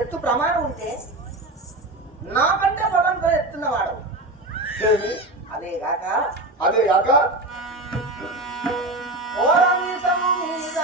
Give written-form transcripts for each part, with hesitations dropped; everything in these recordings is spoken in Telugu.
ఎత్తు ప్రమాణం ఉంటే నాకంటే బలంతో ఎత్తున్నవాడు అదేగాక ఓరమిసము మీద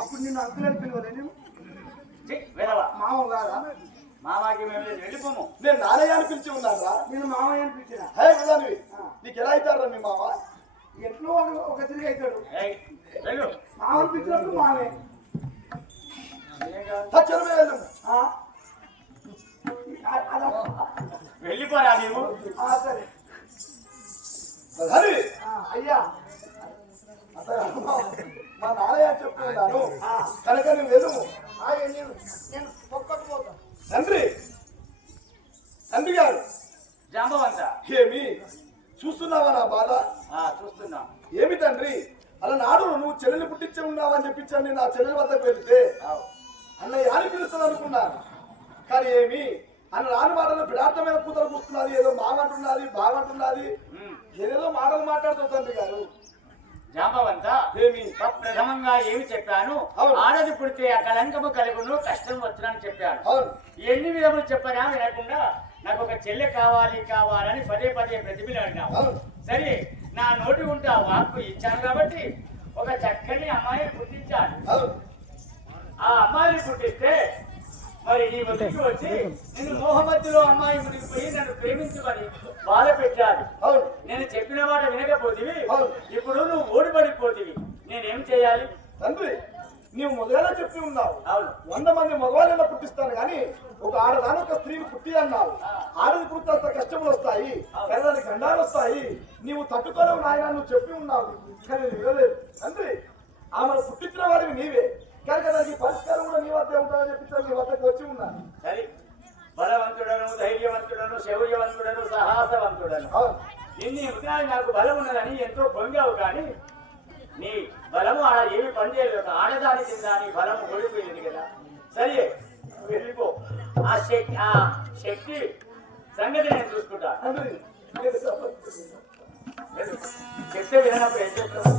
అప్పుడు నిన్ను అంకులని పిలవలే నేను మామ కాదా మామాకి మేము వెళ్ళిపోము. నేను నాన్నయ్య అని పిలిచి ఉన్నారా నేను మామయ్య అని పిలిచిన నీకు ఎలా అవుతారా మీ మామ ఎట్లో ఒక తిరిగి అవుతాడు మామ పిలిచినప్పుడు మామే వెళ్ళిపోరా నీవు. సరే అయ్యా మా నాన్నయ్య చెప్తున్నాను కనుక నువ్వు వెలుము నేను పొక్కకపోతా తండ్రి గారు జాంబవంత ఏమి చూస్తున్నావా నా బాధ చూస్తున్నా. ఏమి తండ్రి అలా నాడు నువ్వు చెల్లెలు పుట్టించి ఉన్నావని చెప్పించండి నా చెల్లెల వద్దకు వెళ్తే అన్నయ్య అని పిలుస్తుంది అనుకున్నాను. కానీ ఏమి అన్న రాని మాటలు విడార్థమైన కూతురు కూస్తున్నది, ఏదో మామంటున్నది బాగుంటున్నది, ఏదేదో మాటలు మాట్లాడుతుంది తండ్రి గారు. జాంబవంత ఏమి ప్రథమంగా ఏమి చెప్పాను, ఆడది పుడితే అకలంకము కలుగును కష్టం వచ్చునని చెప్పాను. ఎన్ని విధములు చెప్పనా వినకుండా నాకు ఒక చెల్లె కావాలని పదే ప్రతిభిలాడినావు. సరే నా నోటి ఉంటే ఆ వాక్కు ఇచ్చాను కాబట్టి ఒక చక్కని అమ్మాయిని పుట్టించాను. ఆ అమ్మాయిని పుట్టిస్తే మరి నీ ముందుకు వచ్చి నేను మోహమద్దులో అమ్మాయి ముందుకు పోయి నన్ను ప్రేమించమని బాధ పెట్టాను. నేను చెప్పిన మాట వినకపోతివి, ఇప్పుడు నువ్వు ఓడిపడిపోతివి. నేనేం చేయాలి తండ్రి? నీవు మొదలైనా చెప్పి ఉన్నావు 100 మంది మగవాళ్ళైనా పుట్టిస్తాను కానీ ఒక ఆడదాని ఒక స్త్రీని పుట్టి అన్నావు. ఆడది పుట్టినంత కష్టములు వస్తాయి, దానికి గండాలు వస్తాయి, నీవు తట్టుకోలేవు నాయన నువ్వు చెప్పి ఉన్నావు. కానీ వినలేదు తండ్రి. ఆమెను పుట్టించిన వాడివి నీవే కనుక దానికి పరిష్కారం కూడా నీ వద్ద ఉంటానని చెప్పి నీ వద్దకు వచ్చి ఉన్నాను. సరే బలవంతుడను, ధైర్యవంతుడను, శౌర్యవంతుడను, సాహసవంతుడను ఇన్ని ఉదయాలు నాకు బలం ఉన్నదని ఎంతో పొంగావు. కానీ నీ బలము ఆడ ఏమి పనిచేయలేదు. ఒక ఆడదాని కింద నీ బలము ఓడిపోయింది కదా. సరే వెళ్ళిపో. ఆ శక్తి సంగతి నేను చూసుకుంటా. చెప్తే వినప్పుడు ఏం చెప్తావు?